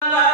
Bye.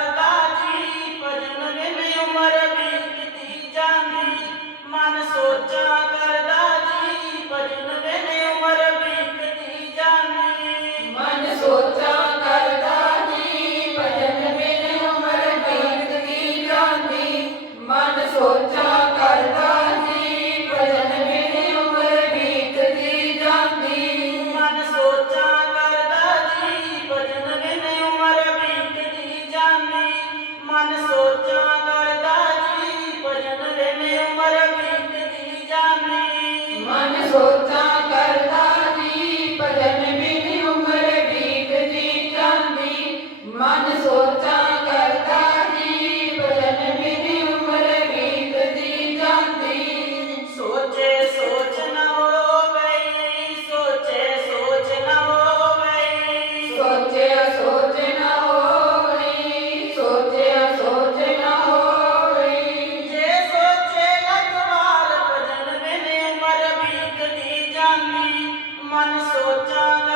मन सोचा